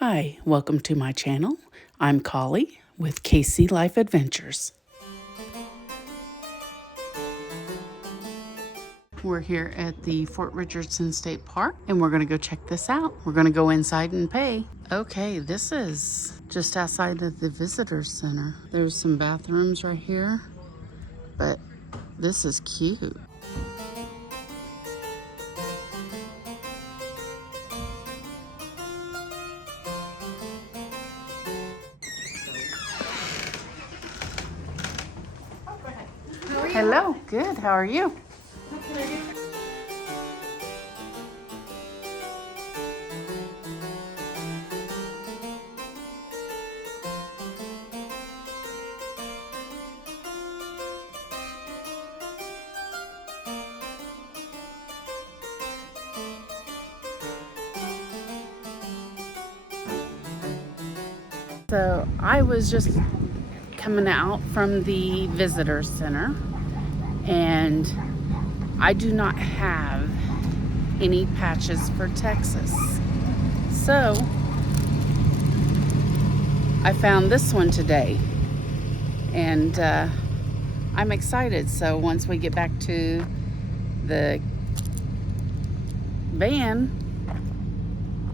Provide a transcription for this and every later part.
Hi, welcome to my channel. I'm Kali with Kclifeadventures. We're here at the Fort Richardson State Park and we're going to go check this out. We're going to go inside and pay. Okay, this is just outside of the visitor center. There's some bathrooms right here, but this is cute. Hello, good. How are you? So I was just coming out from the visitor center and I do not have any patches for Texas. So I found this one today and I'm excited. So once we get back to the van,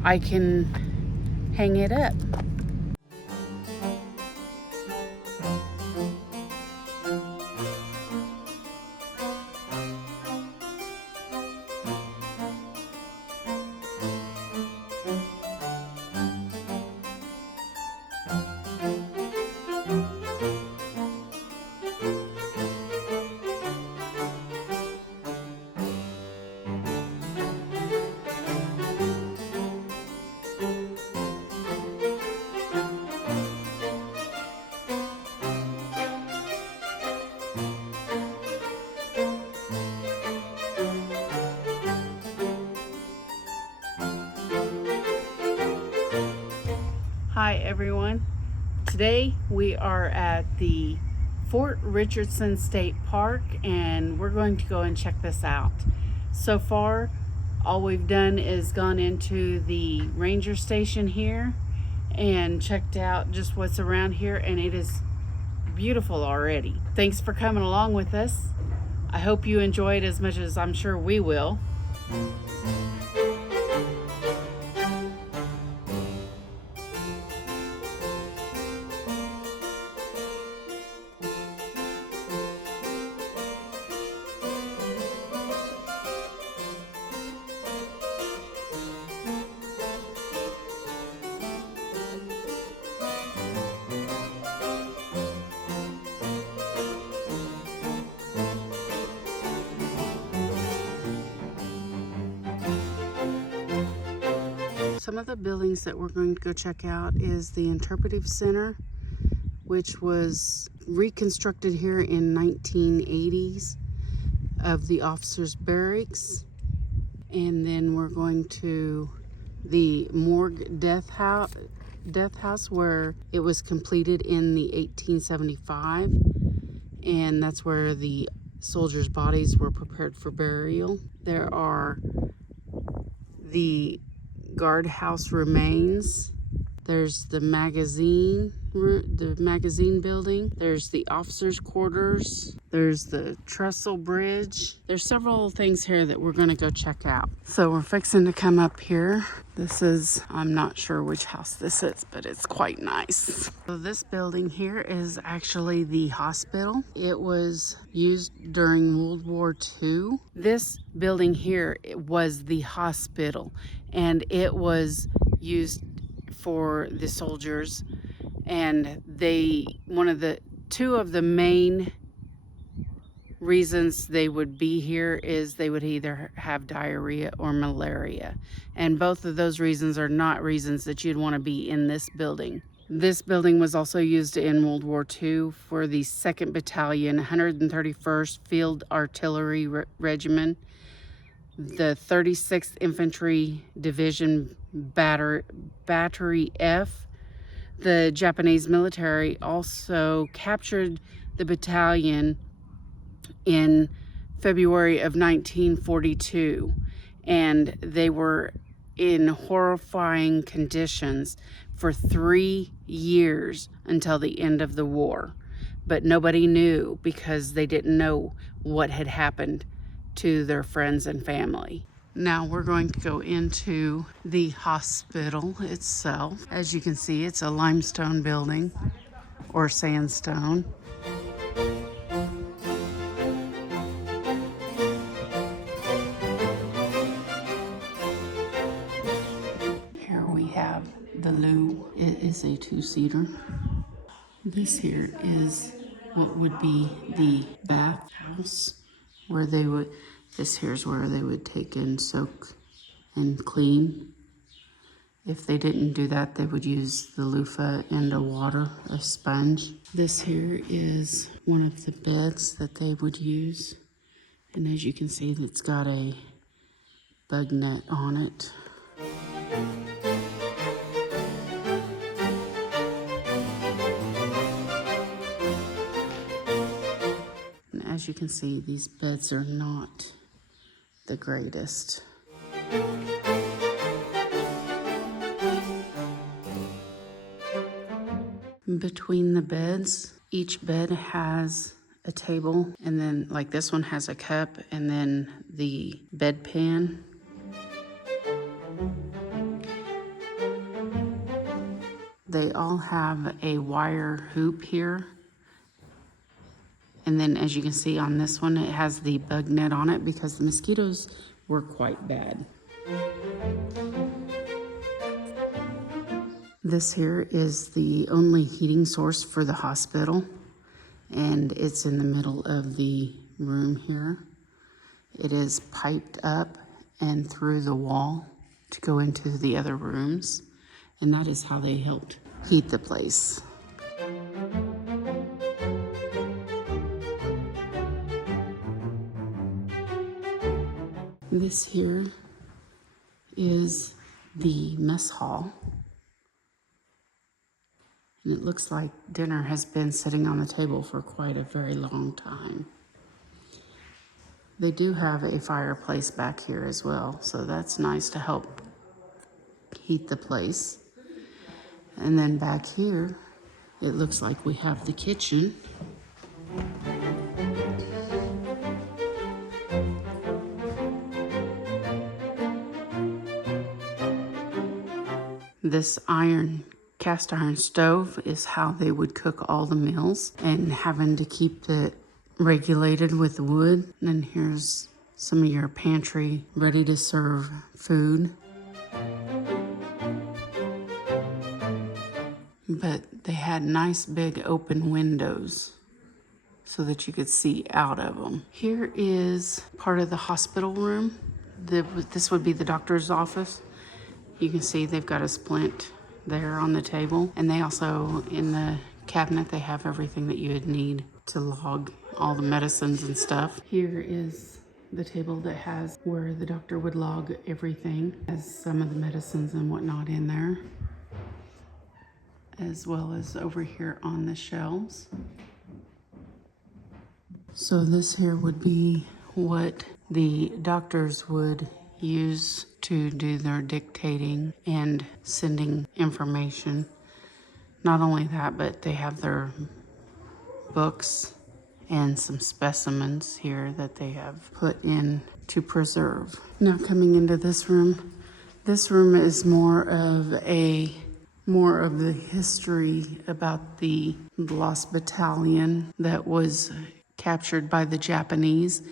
I can hang it up. Hi everyone. Today we are at the Fort Richardson State Park and we're going to go and check this out. So far all we've done is gone into the ranger station here and checked out just what's around here, and it is beautiful already. Thanks for coming along with us. I hope you enjoy it as much as I'm sure we will. Some of the buildings that we're going to go check out is the Interpretive Center, which was reconstructed here in 1980s of the officers' barracks. And then we're going to the morgue death house where it was completed in the 1875, and that's where the soldiers' bodies were prepared for burial. There are the guardhouse remains. There's the magazine building. There's the officers' quarters. There's the Trestle bridge. There's several things here that we're going to go check out. So we're fixing to come up here. This is, I'm not sure which house this is, but it's quite nice. So this building here is actually the hospital. It was used during World War II. This building here was the hospital, and it was used for the soldiers, and two of the main reasons they would be here is they would either have diarrhea or malaria, and both of those reasons are not reasons that you'd want to be in this building. This building was also used in World War II for the 2nd Battalion, 131st Field Artillery Regiment, the 36th Infantry Division Battery F. The Japanese military also captured the battalion in February of 1942, and they were in horrifying conditions for 3 years until the end of the war. But nobody knew because they didn't know what had happened to their friends and family. Now we're going to go into the hospital itself. As you can see, it's a limestone building or sandstone. Here we have the loo. It is a 2-seater. This here is what would be the bathhouse where they would, this here's where they would take and soak and clean. If they didn't do that, they would use the loofah and a sponge. This here is one of the beds that they would use. And as you can see, it's got a bug net on it. And as you can see, these beds are not the greatest. Between the beds, each bed has a table, and then like this one has a cup and then the bedpan. They all have a wire hoop here. And then as you can see on this one, it has the bug net on it because the mosquitoes were quite bad. This here is the only heating source for the hospital, and it's in the middle of the room here. It is piped up and through the wall to go into the other rooms, and that is how they helped heat the place. This here is the mess hall. And it looks like dinner has been sitting on the table for quite a very long time. They do have a fireplace back here as well, so that's nice to help heat the place. And then back here, it looks like we have the kitchen. This cast iron stove is how they would cook all the meals, and having to keep it regulated with wood. And then here's some of your pantry ready to serve food. But they had nice big open windows so that you could see out of them. Here is part of the hospital room. This would be the doctor's office. You can see they've got a splint there on the table, and they also, in the cabinet, they have everything that you would need to log all the medicines and stuff. Here is the table that has where the doctor would log everything, has some of the medicines and whatnot in there, as well as over here on the shelves. So this here would be what the doctors would use to do their dictating and sending information. Not only that, but they have their books and some specimens here that they have put in to preserve. Now coming into this room is more of the history about the lost battalion that was captured by the Japanese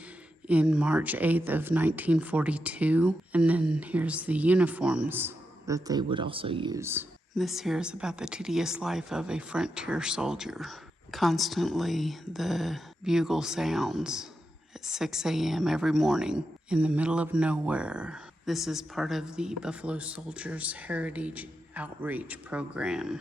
in March 8th of 1942. And then here's the uniforms that they would also use. This here is about the tedious life of a frontier soldier. Constantly the bugle sounds at 6 a.m. every morning in the middle of nowhere. This is part of the Buffalo Soldiers Heritage Outreach Program.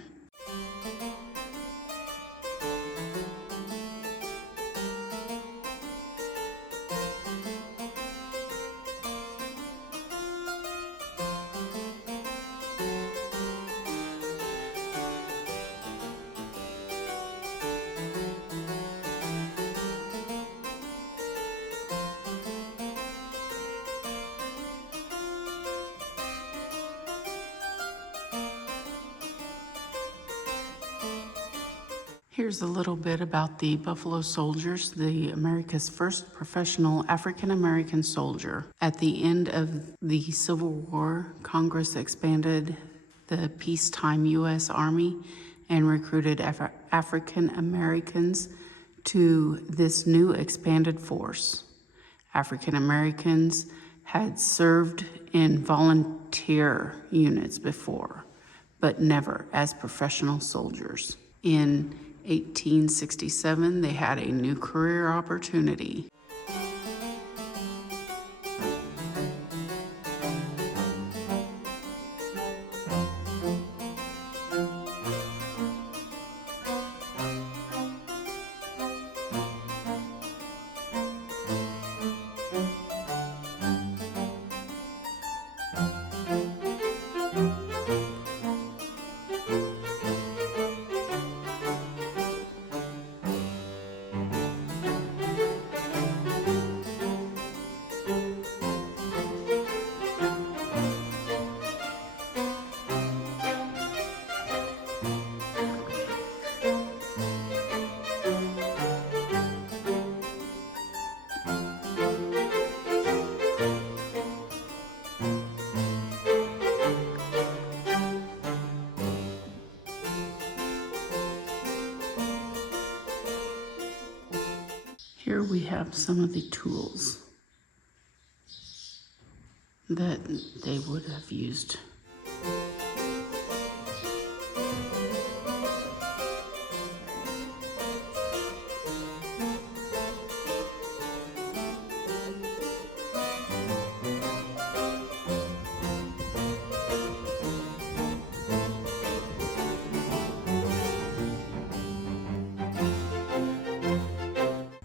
Here's a little bit about the Buffalo Soldiers, the America's first professional African-American soldier. At the end of the Civil War, Congress expanded the peacetime U.S. Army and recruited African Americans to this new expanded force. African Americans had served in volunteer units before, but never as professional soldiers. In 1867, they had a new career opportunity. Here we have some of the tools that they would have used.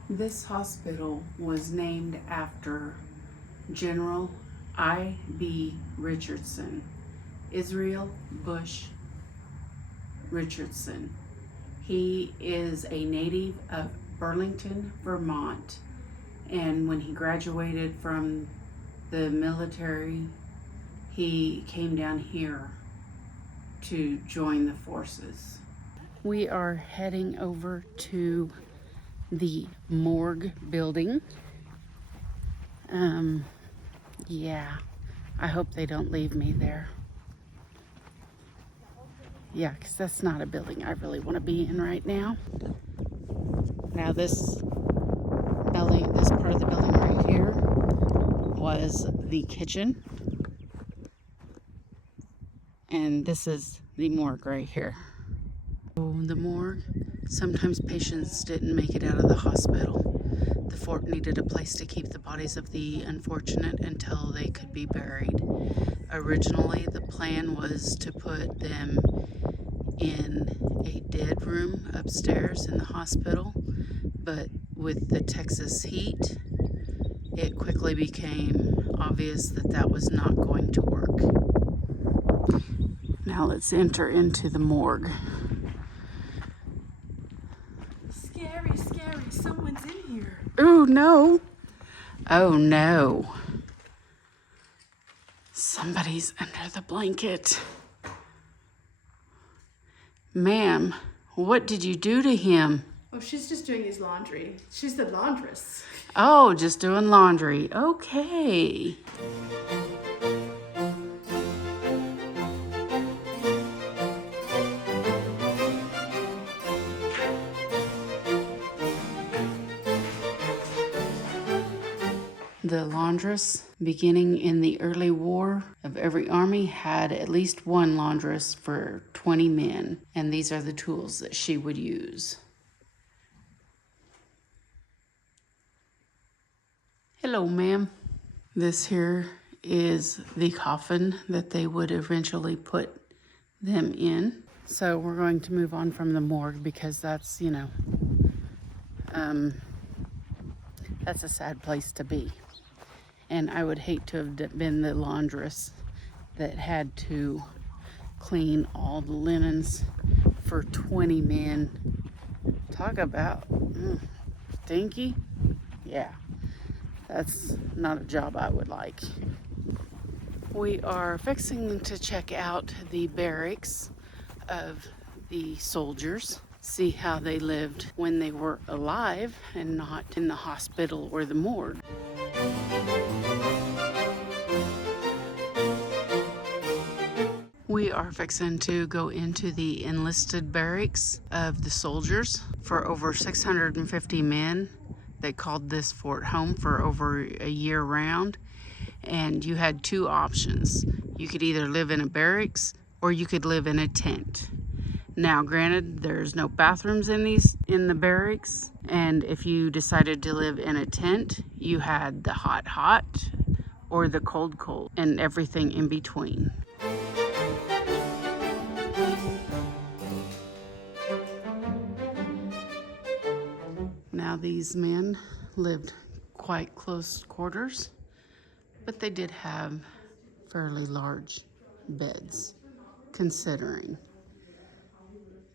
This hospital was named after General I.B. Richardson, Israel Bush Richardson. He is a native of Burlington, Vermont, and when he graduated from the military, he came down here to join the forces. We are heading over to the morgue building. Yeah, I hope they don't leave me there. Yeah, because that's not a building I really want to be in right now. Now this building, this part of the building right here was the kitchen. And this is the morgue right here. Oh, the morgue. Sometimes patients didn't make it out of the hospital. The fort needed a place to keep the bodies of the unfortunate until they could be buried. Originally, the plan was to put them in a dead room upstairs in the hospital, but with the Texas heat, it quickly became obvious that that was not going to work. Now let's enter into the morgue. Scary, scary, someone's in here. Oh no. Oh no. Somebody's under the blanket. Ma'am, what did you do to him? Oh, she's just doing his laundry. She's the laundress. Oh, just doing laundry. Okay. The laundress, beginning in the early war of every army, had at least one laundress for 20 men, and these are the tools that she would use. Hello, ma'am. This here is the coffin that they would eventually put them in. So we're going to move on from the morgue because that's, you know, that's a sad place to be. And I would hate to have been the laundress that had to clean all the linens for 20 men. Talk about stinky. Yeah, that's not a job I would like. We are fixing to check out the barracks of the soldiers. see how they lived when they were alive and not in the hospital or the morgue. We are fixing to go into the enlisted barracks of the soldiers for over 650 men. They called this fort home for over a year round, and you had two options. You could either live in a barracks or you could live in a tent. Now, granted, there's no bathrooms in the barracks, and if you decided to live in a tent, you had the hot or the cold and everything in between. Now, these men lived quite close quarters, but they did have fairly large beds, considering.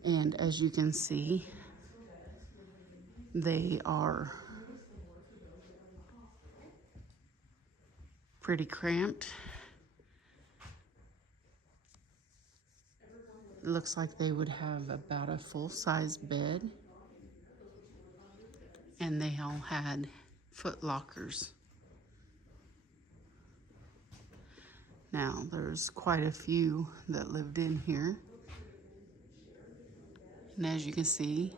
And as you can see, they are pretty cramped. It looks like they would have about a full-size bed, and they all had foot lockers. Now, there's quite a few that lived in here. And as you can see,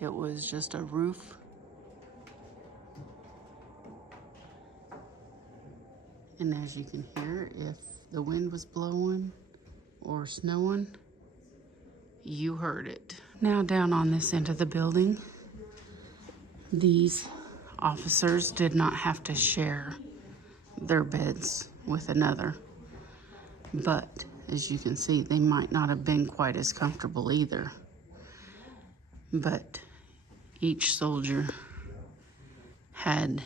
it was just a roof. And as you can hear, if the wind was blowing or snowing, you heard it. Now, down on this end of the building, these officers did not have to share their beds with another. But as you can see, they might not have been quite as comfortable either. But each soldier had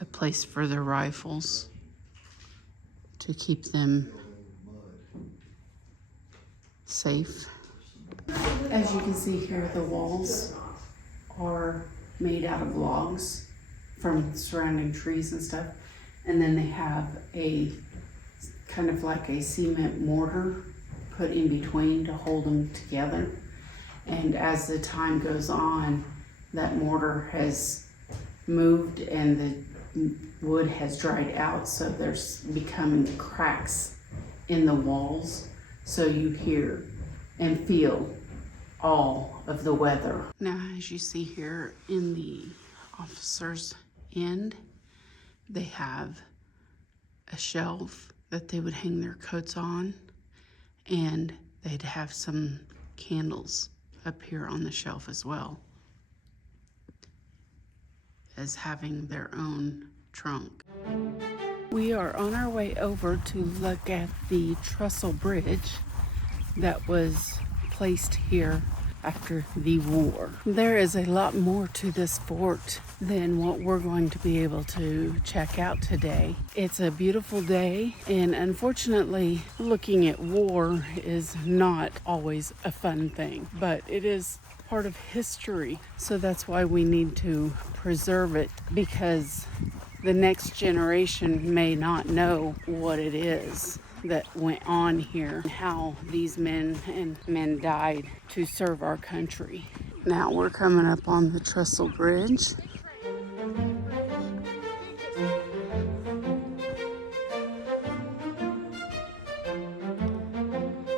a place for their rifles to keep them safe. As you can see here, the walls are made out of logs from surrounding trees and stuff. And then they have a kind of like a cement mortar put in between to hold them together. And as the time goes on, that mortar has moved and the wood has dried out, so there's becoming cracks in the walls, so you hear and feel all of the weather. Now, as you see here in the officers' end, they have a shelf that they would hang their coats on, and they'd have some candles up here on the shelf as well as having their own trunk. We are on our way over to look at the Trestle Bridge that was placed here after the war. There is a lot more to this fort than what we're going to be able to check out today. It's a beautiful day, and unfortunately, looking at war is not always a fun thing, but it is part of history. So that's why we need to preserve it, because the next generation may not know what it is that went on here, and how these men died to serve our country. Now we're coming up on the Trestle Bridge.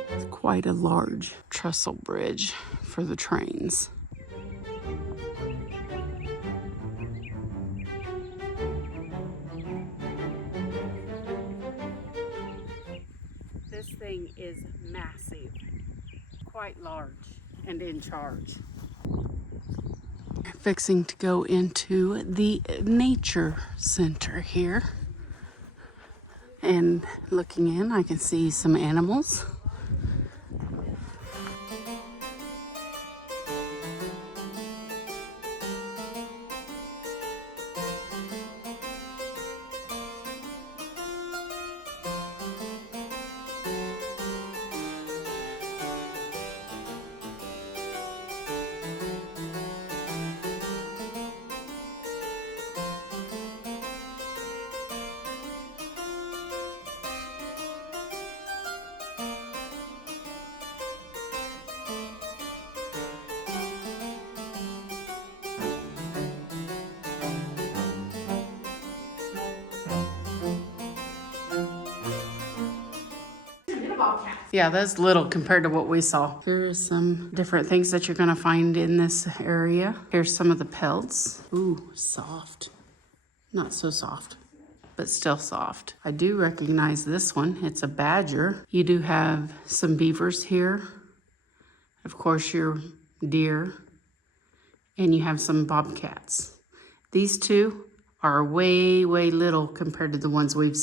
It's quite a large trestle bridge for the trains. This thing is massive, quite large, and in charge. Fixing to go into the nature center here. And looking in, I can see some animals. Yeah, that's little compared to what we saw. Here's some different things that you're gonna find in this area. Here's some of the pelts. Ooh, soft. Not so soft, but still soft. I do recognize this one. It's a badger. You do have some beavers here. Of course, your deer. And you have some bobcats. These two are way, way little compared to the ones we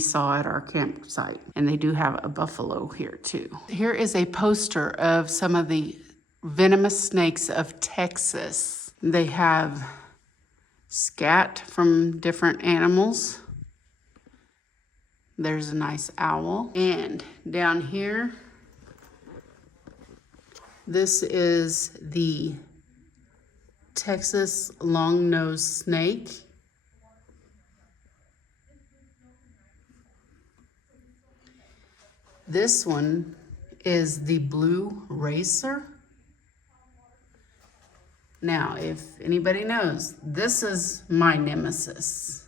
saw at our campsite. And they do have a buffalo here too. Here is a poster of some of the venomous snakes of Texas. They have scat from different animals. There's a nice owl. And down here, this is the Texas long-nosed snake. This one is the blue racer. Now, if anybody knows, this is my nemesis.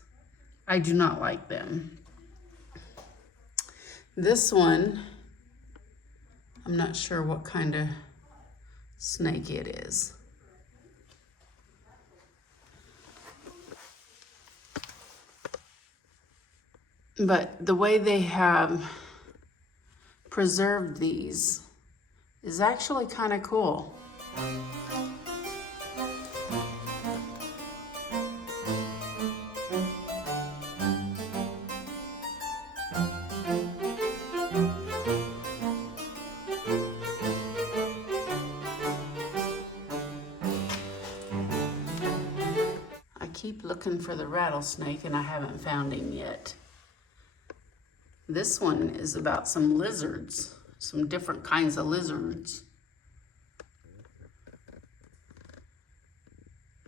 I do not like them. This one, I'm not sure what kind of snake it is. But the way they have preserved these is actually kind of cool. I keep looking for the rattlesnake and I haven't found him yet. This one is about some lizards, some different kinds of lizards.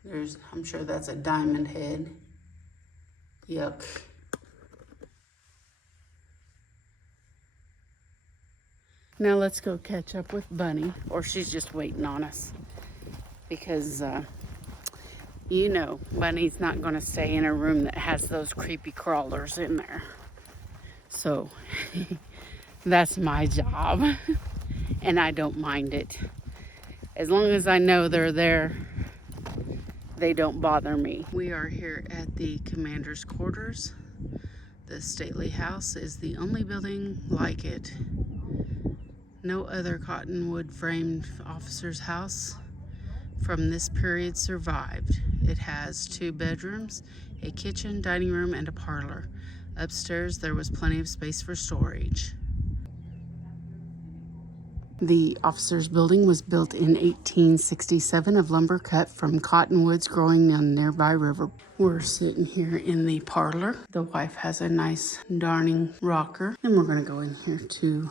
I'm sure that's a diamond head. Yuck. Now let's go catch up with Bunny, or she's just waiting on us. Because, you know, Bunny's not gonna stay in a room that has those creepy crawlers in there. So that's my job, and I don't mind it. As long as I know they're there, they don't bother me. We are here at the commander's quarters. The stately house is the only building like it. No other cottonwood framed officer's house from this period survived. It has 2 bedrooms, a kitchen, dining room, and a parlor. Upstairs, there was plenty of space for storage. The officers' building was built in 1867 of lumber cut from cottonwoods growing on a nearby river. We're sitting here in the parlor. The wife has a nice darning rocker. And we're gonna go in here to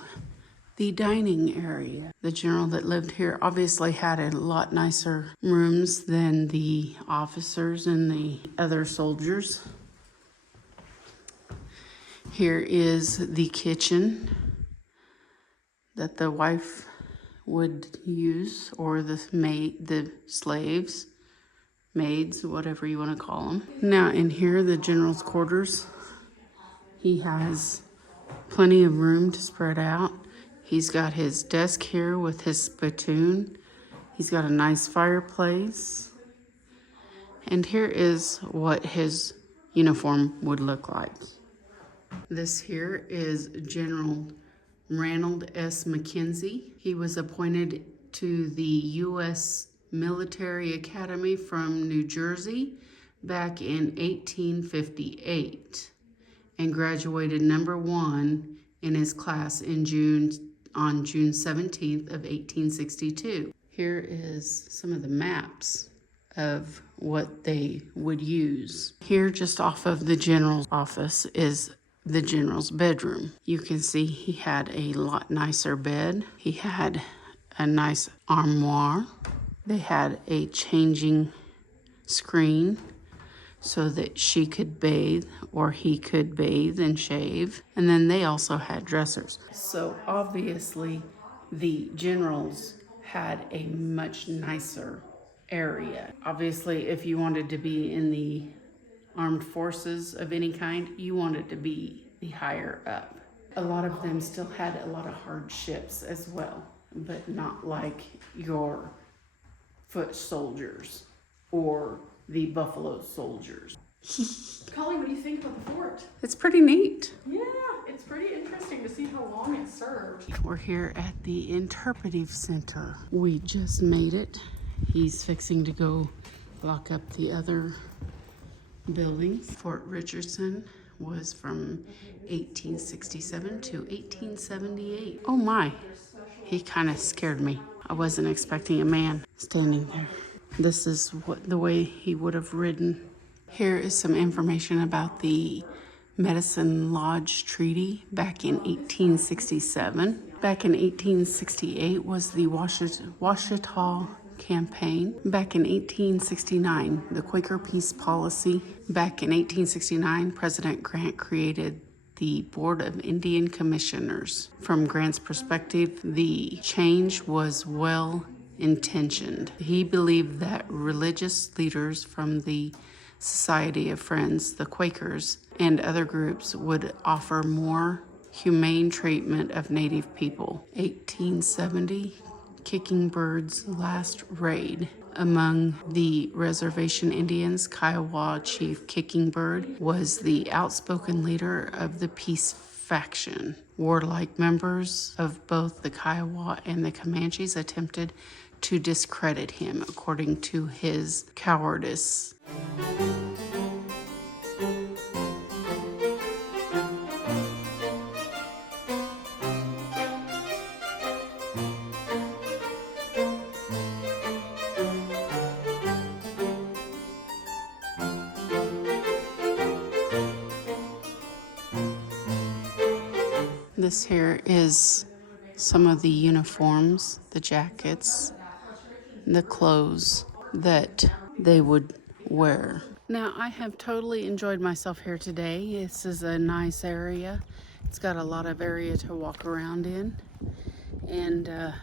the dining area. The general that lived here obviously had a lot nicer rooms than the officers and the other soldiers. Here is the kitchen that the wife would use, or the slaves, maids, whatever you want to call them. Now in here, the general's quarters, he has plenty of room to spread out. He's got his desk here with his spittoon. He's got a nice fireplace. And here is what his uniform would look like. This here is General Ranald S. McKenzie. He was appointed to the U.S. Military Academy from New Jersey back in 1858 and graduated #1 in his class on June 17th of 1862. Here is some of the maps of what they would use. Here, just off of the general's office, is the general's bedroom. You can see he had a lot nicer bed. He had a nice armoire. They had a changing screen so that she could bathe, or he could bathe and shave. And then they also had dressers. So obviously the generals had a much nicer area. Obviously, if you wanted to be in the armed forces of any kind, you wanted to be the higher up. a lot of them still had a lot of hardships as well, but not like your foot soldiers or the buffalo soldiers. Colleen, what do you think about the fort? It's pretty neat. Yeah, it's pretty interesting to see how long it served. We're here at the Interpretive Center. We just made it. He's fixing to go lock up the other buildings. Fort Richardson was from 1867 to 1878. Oh my, he kind of scared me. I wasn't expecting a man standing there. This is the way he would have ridden. Here is some information about the Medicine Lodge Treaty back in 1867. Back in 1868 was the Washita Campaign. Back in 1869, the Quaker Peace Policy. Back in 1869, President Grant created the Board of Indian Commissioners. From Grant's perspective, the change was well intentioned. He believed that religious leaders from the Society of Friends, the Quakers, and other groups would offer more humane treatment of Native people. 1870, Kicking Bird's last raid. Among the reservation Indians, Kiowa Chief Kicking Bird was the outspoken leader of the peace faction. Warlike members of both the Kiowa and the Comanches attempted to discredit him, according to his cowardice. This here is some of the uniforms, the jackets, the clothes that they would wear. Now, I have totally enjoyed myself here today. This is a nice area. It's got a lot of area to walk around in, and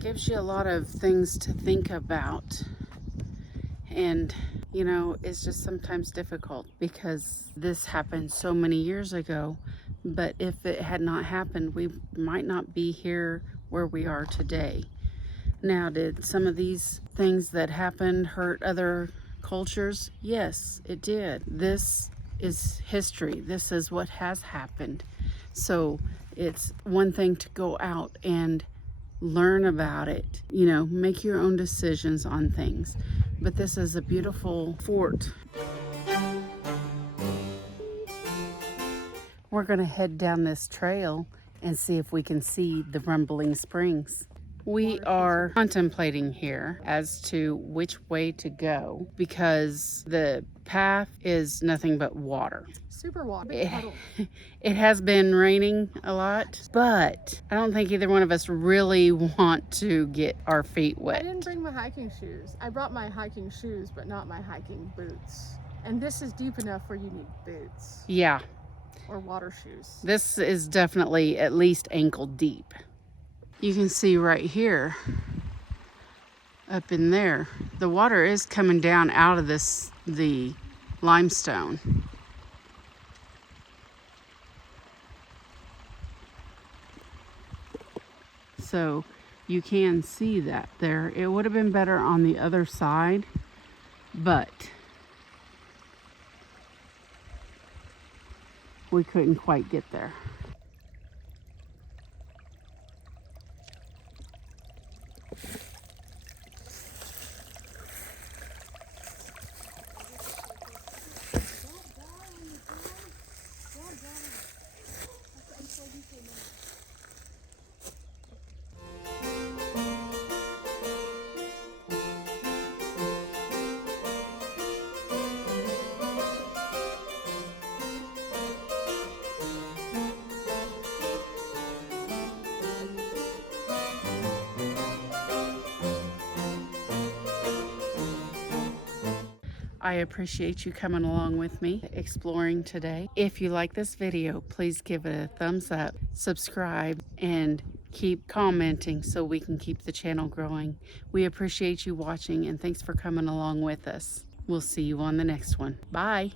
gives you a lot of things to think about. And you know, it's just sometimes difficult because this happened so many years ago, but if it had not happened, we might not be here where we are today. Now, did some of these things that happened hurt other cultures? Yes, it did. This is history. This is what has happened. So it's one thing to go out and learn about it, you know, make your own decisions on things. But this is a beautiful fort. We're going to head down this trail and see if we can see the Rumbling Springs. We are contemplating here as to which way to go because the path is nothing but water. Super water. It has been raining a lot, but I don't think either one of us really want to get our feet I wet. didn't bring my hiking shoes. I brought my hiking shoes, but not my hiking boots. And this is deep enough where you need boots Yeah, or water shoes. this is definitely at least ankle deep. You can see right here, up in there, the water is coming down out of the limestone. So you can see that there. It would have been better on the other side, but we couldn't quite get there. I appreciate you coming along with me exploring today. If you like this video, please give it a thumbs up, subscribe, and keep commenting so we can keep the channel growing. We appreciate you watching, and thanks for coming along with us. We'll see you on the next one. Bye.